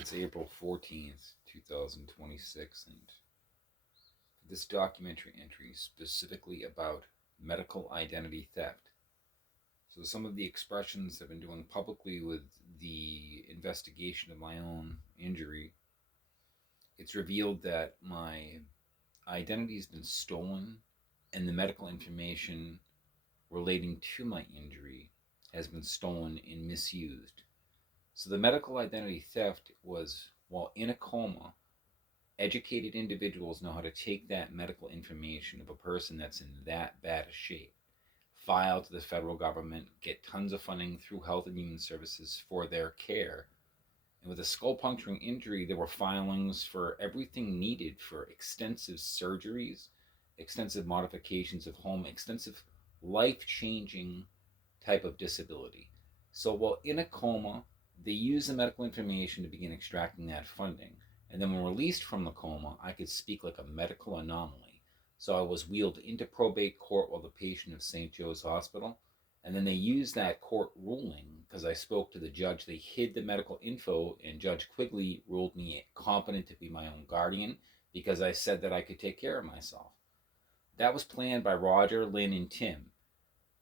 It's April 14th, 2026, and this documentary entry is specifically about medical identity theft. So some of the expressions I've been doing publicly with the investigation of my own injury, it's revealed that my identity has been stolen and the medical information relating to my injury has been stolen and misused. So the medical identity theft was while in a coma. Educated individuals know how to take that medical information of a person that's in that bad a shape, file to the federal government, get tons of funding through Health and Human Services for their care. And with a skull puncturing injury, there were filings for everything needed for extensive surgeries, extensive modifications of home, extensive life-changing type of disability. So while in a coma, they use the medical information to begin extracting that funding. And then when released from the coma, I could speak like a medical anomaly. So I was wheeled into probate court while the patient of St. Joe's Hospital. And then they used that court ruling, because I spoke to the judge, they hid the medical info, and Judge Quigley ruled me competent to be my own guardian because I said that I could take care of myself. That was planned by Roger, Lynn, and Tim,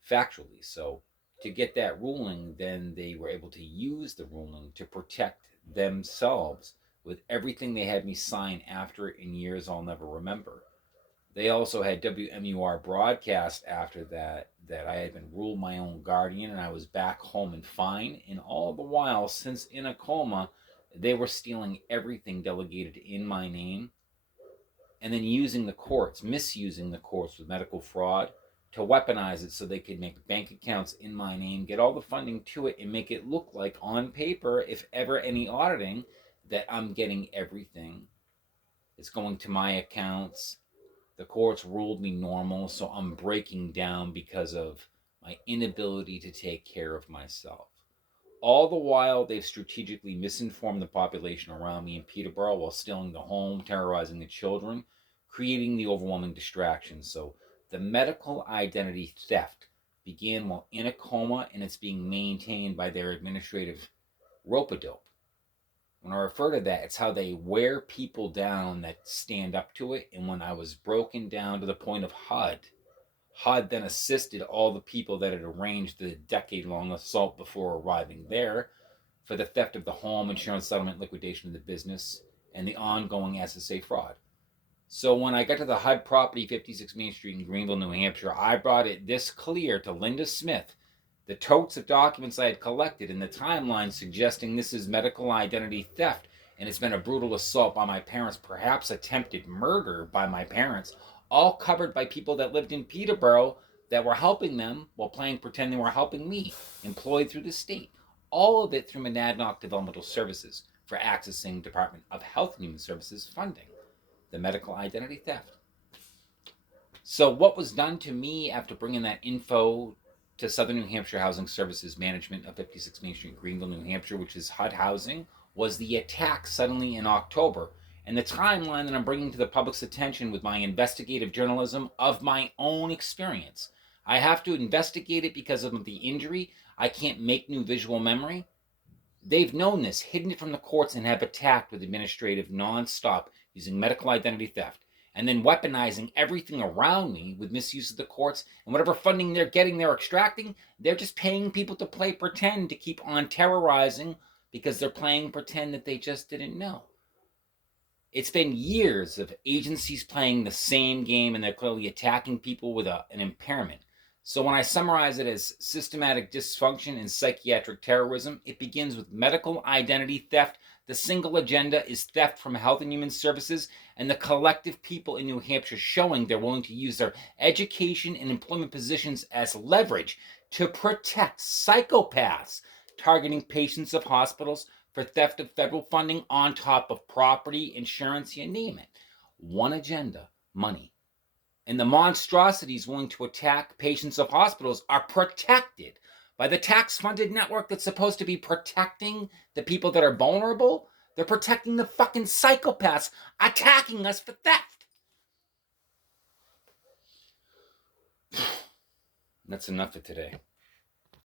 factually. So to get that ruling, then they were able to use the ruling to protect themselves with everything they had me sign after it in years I'll never remember. They also had WMUR broadcast after that I had been ruled my own guardian and I was back home and fine. And all the while, since in a coma, they were stealing everything delegated in my name and then using the courts, misusing the courts with medical fraud to weaponize it so they could make bank accounts in my name, get all the funding to it, and make it look like on paper, if ever any auditing, that I'm getting everything. It's going to my accounts. The courts ruled me normal, so I'm breaking down because of my inability to take care of myself. All the while, they've strategically misinformed the population around me in Peterborough while stealing the home, terrorizing the children, creating the overwhelming distraction. So the medical identity theft began while in a coma, and it's being maintained by their administrative rope-a-dope. When I refer to that, it's how they wear people down that stand up to it. And when I was broken down to the point of HUD then assisted all the people that had arranged the decade-long assault before arriving there for the theft of the home, insurance settlement, liquidation of the business, and the ongoing SSA fraud. So when I got to the HUD property, 56 Main Street in Greenville, New Hampshire, I brought it this clear to Linda Smith, the totes of documents I had collected and the timeline suggesting this is medical identity theft and it's been a brutal assault by my parents, perhaps attempted murder by my parents, all covered by people that lived in Peterborough that were helping them while playing pretend they were helping me, employed through the state. All of it through Monadnock Developmental Services for accessing Department of Health and Human Services funding. The medical identity theft. So what was done to me after bringing that info to Southern New Hampshire Housing Services Management of 56 Main Street, Greenville, New Hampshire, which is HUD Housing, was the attack suddenly in October. And the timeline that I'm bringing to the public's attention with my investigative journalism of my own experience. I have to investigate it because of the injury. I can't make new visual memory. They've known this, hidden it from the courts, and have attacked with administrative nonstop using medical identity theft, and then weaponizing everything around me with misuse of the courts, and whatever funding they're getting, they're extracting, they're just paying people to play pretend to keep on terrorizing because they're playing pretend that they just didn't know. It's been years of agencies playing the same game, and they're clearly attacking people with an impairment. So when I summarize it as systematic dysfunction and psychiatric terrorism, it begins with medical identity theft. The single agenda is theft from Health and Human Services and the collective people in New Hampshire showing they're willing to use their education and employment positions as leverage to protect psychopaths targeting patients of hospitals for theft of federal funding on top of property, insurance, you name it. One agenda, money. And the monstrosities willing to attack patients of hospitals are protected by the tax-funded network that's supposed to be protecting the people that are vulnerable. They're protecting the fucking psychopaths attacking us for theft. That's enough for today.